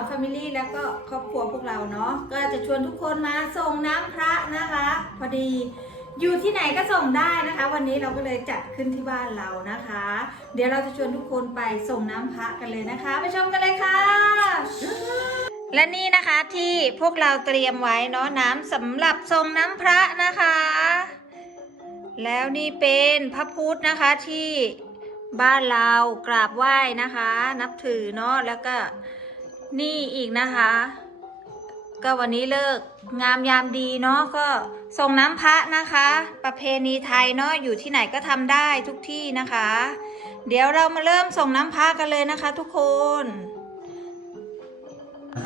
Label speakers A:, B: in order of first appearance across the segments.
A: สบคูณสาวแฟมิลี่แล้วก็ครอบครัวพวกเราเนาะก็จะชวนทุกคนมาส่งน้ำพระนะคะ พอดีอยู่ที่ไหนก็ส่งได้นะคะ วันนี้เราก็เลยจัดขึ้นที่บ้านเรานะคะ เดี๋ยวเราจะชวนทุกคนไปส่งน้ำพระกันเลยนะคะ ไปชมกันเลยค่ะ และนี่นะคะที่พวกเราเตรียมไว้เนาะน้ำสำหรับส่งน้ำพระนะคะ แล้วนี่เป็นพระพุทธนะคะที่บ้านเรากราบไหว้นะคะ นับถือเนาะแล้วก็ นี่อีกนะคะ ก็วันนี้เลิกงามยามดีเนาะก็ส่งน้ำพระนะคะ ประเพณีไทยเนาะอยู่ที่ไหนก็ทำได้ทุกที่นะคะ เดี๋ยวเรามาเริ่มส่งน้ำพระกันเลยนะคะ ทุกคน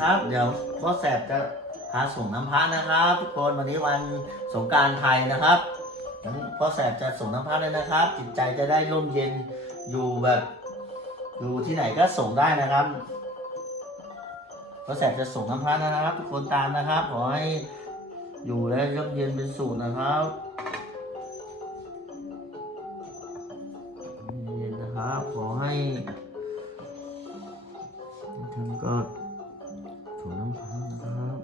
B: ครับเดี๋ยวพ่อแสบจะพาส่งน้ำพระนะครับ ทุกคนวันนี้วันสงการไทยนะครับงั้นพ่อแสบจะส่งน้ำพระเลยนะครับ จิตใจจะได้ร่มเย็นอยู่แบบอยู่ที่ไหนก็ส่งได้นะครับ พ่อแสบจะส่งน้ำพระนะครับ ทุกคนตามนะครับ ขอให้อยู่และร่มเย็นเป็นสุขนะครับเย็นนะครับ ขอให้ท่านก็ส่งน้ำพระนะครับ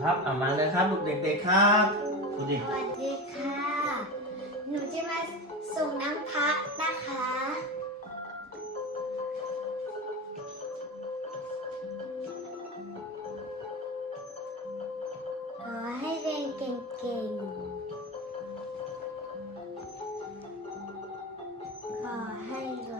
B: ครับเอามาเลยครับลูกเด็กๆครับูดิ
C: สวัสดีค่ะ หนูจะมาส่งน้ำพระนะคะ ขอให้เรียนเก่งๆ ขอให้รวย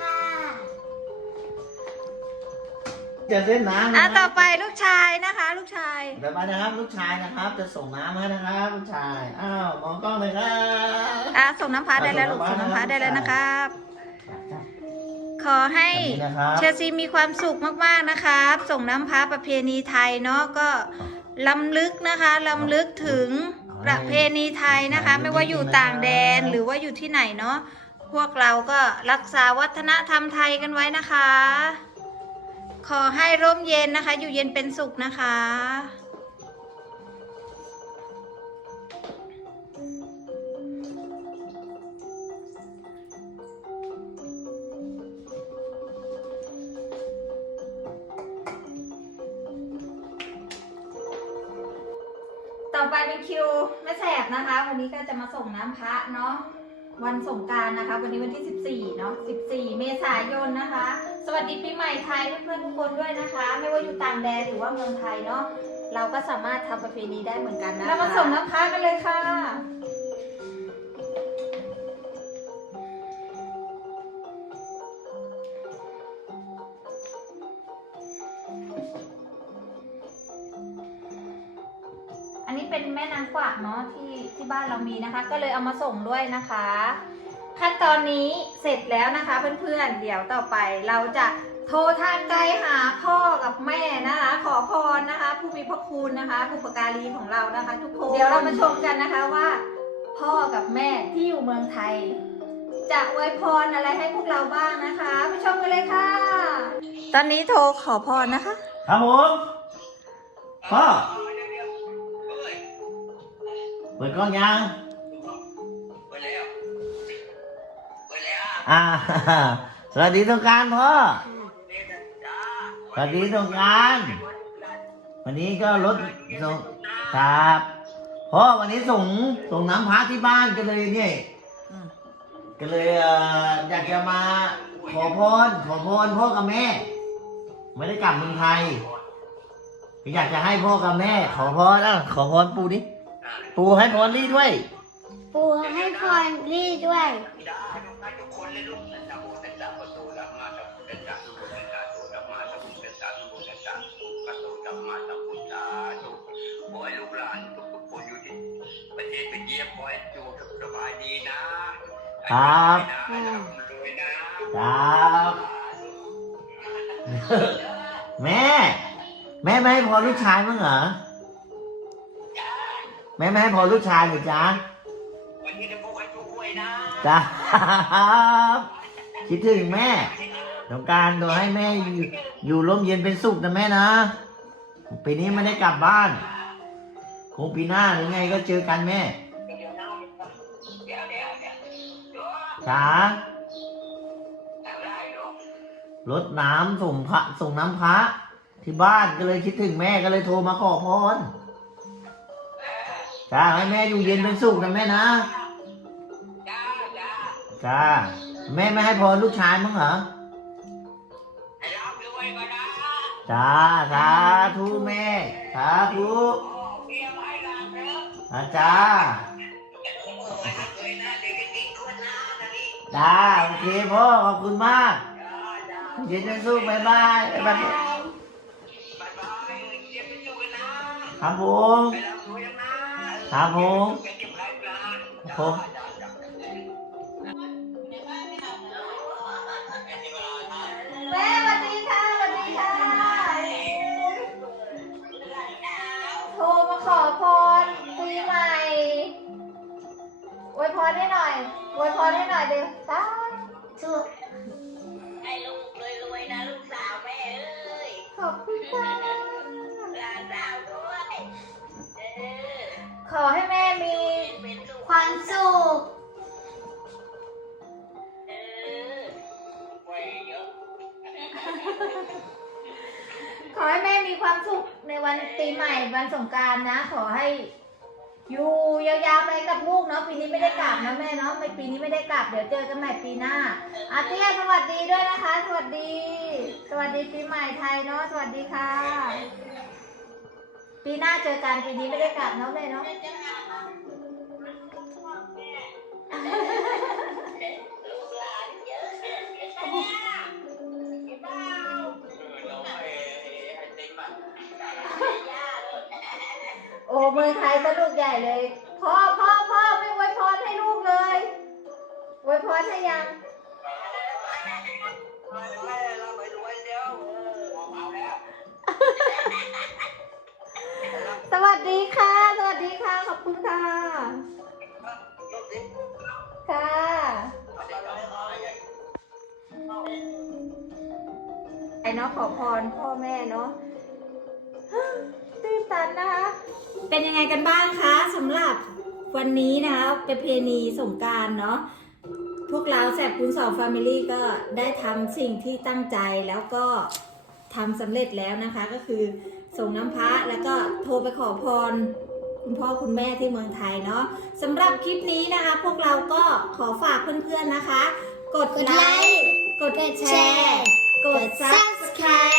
C: ค่ะ
B: จะเล่นน้ำ
A: อะ
B: นะค
A: ต่
B: รั
A: อบไปลูกชายนะคะ ลูกชาย
B: เดี๋ยวมานะครับ ลูกชายนะครับ จะส่งน้ำให้นะครับ ลูกชาย อ้าวมองกล้องเลยครับ
A: อะส่งน้ำพระได้แล้วลูกส่งน้ำพระได้แล้วนะครับ ขอให้
B: แบบนี้นะครับ
A: เชลซีมีความสุขมากๆนะครับ ส่งน้ำพระประเพณีไทยเนาะก็ลำลึกนะคะลำลึกถึงประเพณีไทยนะคะ ไม่ว่าอยู่ต่างแดนหรือว่าอยู่ที่ไหนเนาะ พวกเราก็รักษาวัฒนธรรมไทยกันไว้นะคะ ขอให้ร่มเย็นนะคะ อยู่เย็นเป็นสุขนะคะ ต่อไปเป็นคิวแม่แสบนะคะ วันนี้ก็จะมาส่งน้ำพระเนาะ วันสงการนะคะ วันนี้วันที่ 14 เนาะ 14 เมษายนนะคะ สวัสดีปีใหม่ไทยเพื่อนๆทุกคนด้วยนะคะ ไม่ว่าอยู่ต่างแดนหรือว่าเมืองไทยเนาะ เราก็สามารถทำประเพณีได้เหมือนกันนะคะเรามาส่งน้ำพระกันเลยค่ะ ที่บ้านเรามีนะคะ ก็เลยเอามาส่งด้วยนะคะ ขั้นตอนนี้เสร็จแล้วนะคะเพื่อนๆ เดี๋ยวต่อไปเราจะโทรทางไกลหาพ่อกับแม่นะคะ ขอพรนะคะ ผู้มีพระคุณนะคะผู้ปการีของเรานะคะ ทุกคนเดี๋ยวเรามาชมกันนะคะว่า พ่อกับแม่ที่อยู่เมืองไทย จะอวยพรอะไรให้พวกเราบ้างนะคะไปชมกันเลยค่ะ ตอนนี้โทรขอพรนะคะ
B: ครับผมพ่อ เปิดกล้องยัง
D: ไปแล้วไปแล้ว
B: อ่าสวัสดีสงกรารพ่อ
D: นี่นะจ้า
B: สวัสดีสงกรารวันนี้ก็รถส่งครับพ่อวันนี้ส่งส่งน้ำพระที่บ้านก็เลยเนี่ย
A: อืม
B: ก็เลยเอ่ออยากจะมาขอพรขอพรพ่อกับแม่ ไม่ได้กลับเมืองไทยอยากจะให้พ่อกับแม่ ขอพรอะขอพรปู่ดิ ปู่ให้พรนี่ด้วย
C: ปูให้พรรี่ด้วย
D: จ้าทุกท่านทุกคนเลยลูกนะโมตัสสะภะคะวะโตอะระหะโตสัมมาสัมพุทธัสสะโตอะระหะโตสัมมาสัมพุทธัสสะโตอะระหะโตสัมมาสัมพุทธัสสะโตขอให้ลูกหลานทุกๆคนอยู่ที่ประเทศไปเยี่ยมขอให้อยู่สบายดีนะครับให้ร่ำรวยนะ
B: ครับ แม่ แม่ไม่ให้พอลูกชายมั้งเหรอ
D: จ้า
B: แม่ไม่ให้พอลูกชายเหรือจ๊ะ
D: วันนี้จะพูดให้ทุกคนนะ
B: จ้าคิดถึงแม่ต้องการตัวให้แม่อยู่อยู่ร่มเย็นเป็นสุขนะแม่นะปีนี้ไม่ได้กลับบ้านคงปีหน้าหรือไงก็เจอกันแม่
D: เดี๋ยวนะเดี๋ยวเดี๋ยวเดี๋ยวเดี๋ยว
B: จ๋า
D: อะไรลูก
B: รดน้ำส่งพระส่งน้ำพระที่บ้านก็เลยคิดถึงแม่ก็เลยโทรมาขอพร
D: เออ
B: จ้าให้แม่อยู่เย็นเป็นสุขนะแม่นะ
D: จ้าจ้า
B: จ้าแม่ไม่ให้พรลูกชายมั้งเหรอ
D: ให้รับด้วยก็ได้
B: จ้าสาธุแม่สาธุ
D: โอ้เมียไม่รักเนอะ
B: อาจ้า
D: โอ้ยไม่เคยนะเดี๋ยวไปกินคนนะนะนี่
B: จ้าโอเคพ่อขอบคุณมาก
D: จ้าจ้า
B: เย็นเป็นสุขบ๊ายบายบ๊ายบาย
D: บายบายเดี๋ยวไปดูกันนะครับ
B: ผม
D: ไปรับด้วยนะ ครับ
B: ผม
D: เก็บไว้ปลา
B: ผม
A: วัน
E: ปี
A: ใหม่วันสงกรารนะ ขอให้อยู่ยาวๆไปกับลูกเนาะปีนี้ไม่ได้กลับนะแม่เนาะไม่ปีนี้ไม่ได้กลับเดี๋ยวเจอกันใหม่ปีหน้าอาเตี้ยสวัสดีด้วยนะคะ สวัสดี สวัสดีปีใหม่ไทยเนาะสวัสดีค่ะ ปีหน้าเจอกันปีนี้ไม่ได้กลับเนาะแม่เนาะ
E: เลย
A: พ่อพ่อพ่อไม่อวยพรให้ลูกเลยอวยพรให้ยัง
D: แม่เราไปรวยเดียวเมาแล้ว
A: สวัสดีค่ะ สวัสดีค่ะ ขอบคุณค่ะ
D: ลูกดิ
A: ค่ะ
D: เอาไปเลยเอาไปเลย
A: ไอ้เนาะขอพรพ่อแม่เนาะ เป็นยังไงกันบ้างคะสำหรับวันนี้นะคะเป็นเพณีสงการเนาะพวกเราแสบคุณสองฟามิลี่ก็ได้ทำสิ่งที่ตั้งใจแล้วก็ทำสำเร็จแล้วนะคะ ก็คือส่งน้ำพระแล้วก็โทรไปขอพร คุณพ่อคุณแม่ที่เมืองไทยเนาะสำหรับคลิปนี้นะคะ พวกเราก็ขอฝากเพื่อนๆนะคะ กดไลค์กดแชร์ กดซับ
C: subscribe